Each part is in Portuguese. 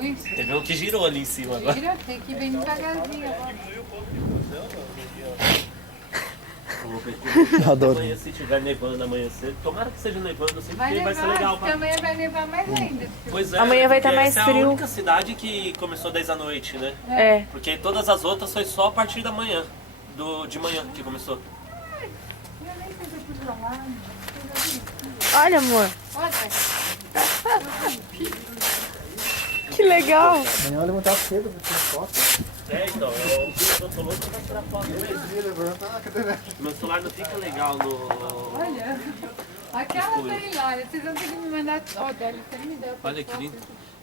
Teve um que girou ali em cima agora. Gira, tem que ir bem devagarzinho agora. Adoro. Amanhã, se tiver nevando amanhã cedo, tomara que seja nevando assim, porque vai ser legal. Porque amanhã vai nevar mais ainda. Pois é, amanhã vai estar mais essa frio. é a única cidade que começou 10 da noite, né? É. Porque todas as outras foi só a partir da manhã, de manhã que começou. Eu nem sei se eu pus lá. Olha, amor. Olha. Que legal. Amanhã eu levantar cedo pra tirar foto. Então, eu tô louco pra tirar foto mesmo. Meu celular não fica legal no... Olha. Aquela tem lá, vocês vão ter que me mandar. Ó, Délio, você me deu. Olha que lindo.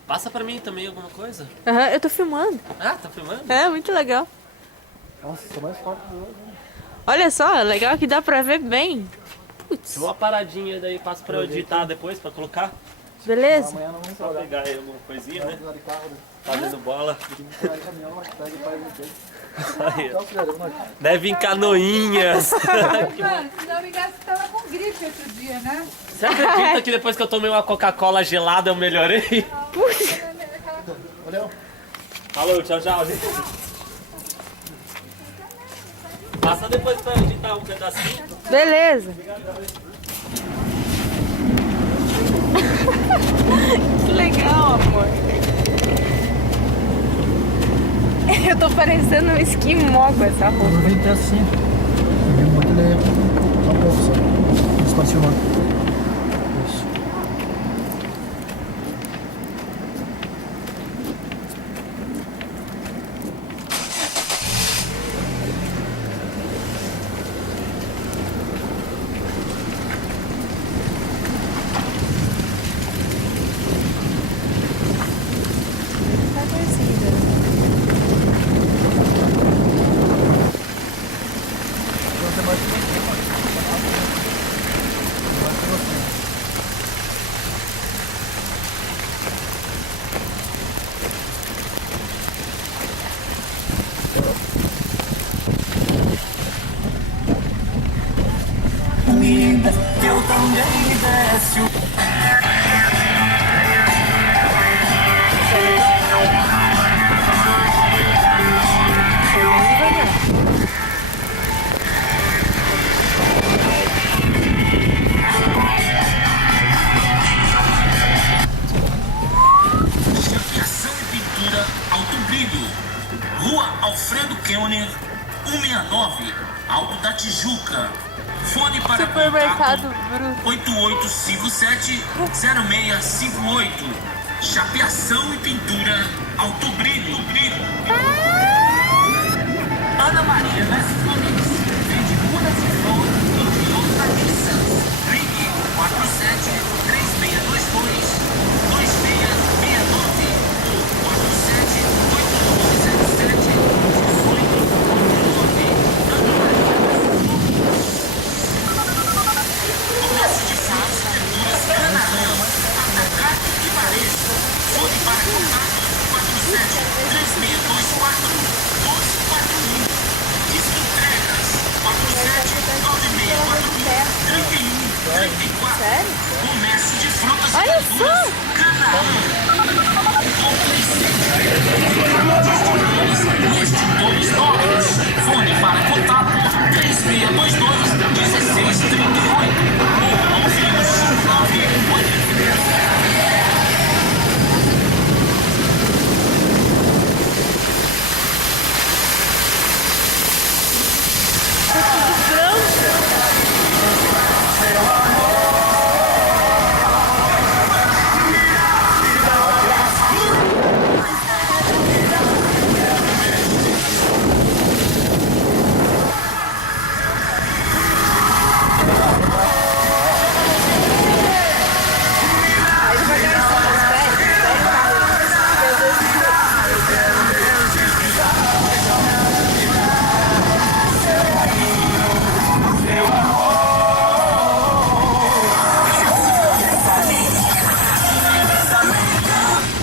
Passa pra mim também alguma coisa. Aham, eu tô filmando. Ah, tá filmando? É, muito legal. Nossa, sou mais forte do outro. Olha só, legal que dá pra ver bem. Putz, Uma paradinha daí, passo pra eu editar depois, pra colocar. beleza? Amanhã não vamos Só trabalhar. pegar aí alguma coisinha, né? Vamos de carro, né? Fazendo bola. Tem que pegar caminhão, mas pega e faz o quê? Aí, Então, filha, vamos lá. deve em canoinhas. Mano, se não me engano, você tava com gripe outro dia, né? Você acredita que depois que eu tomei uma Coca-Cola gelada eu melhorei? Valeu. Falou, tchau, tchau, gente. Passa depois pra editar um pedacinho. Beleza. Que legal, amor. Eu tô parecendo um esquimó com essa roupa. Aproveita assim. Eu vou ter só um pouco só. Isso pode filmar. Isso. Eu também desço. Chapeação e pintura Alto Brilho. Rua Alfredo Keuner, 169, Alto da Tijuca. Fone para Supermercado contato Bruto. 8857-0658. Chapeação e pintura Alto Brilho. Ana Maria das Flores. Vende mudas e flores e hortaliças. Ligue 47-3622-2669 ou 47-8207-1899. Ana Maria das Flores. Comércio de frutas e verduras Canaã. Atacado e varejo. Fone para contato 47-3624-1241. Disque entregas 47-9641-3134. Sério? Comércio de frutas e Olha verduras só! Canaã. Extintores novos. Fone para contato 3622-1638 ou 9159.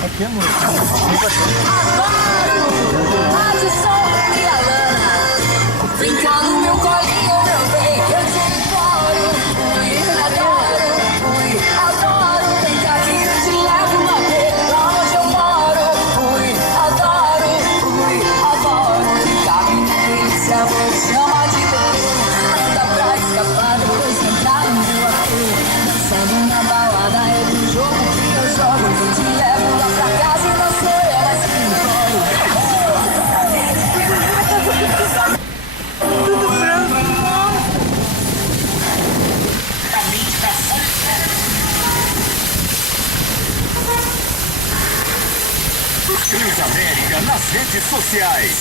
Aqui, amor. Rádio Sol e a Lana. Brincar no meu colinho, meu bem. Eu te imploro. Adoro. Adoro. Vem cá que eu te levo uma vez. Lá onde eu moro. Transamérica nas redes sociais.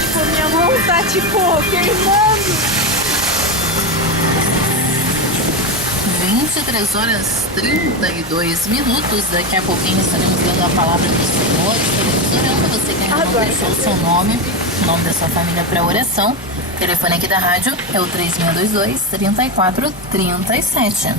Tipo, minha mão tá, tipo, queimando. 23 horas 32 minutos. Daqui a pouquinho estaremos dando a palavra do Senhor. Estaremos orando. Você que ainda não deixou o seu nome, o nome da sua família para oração. O telefone aqui da rádio é o 3622-3437.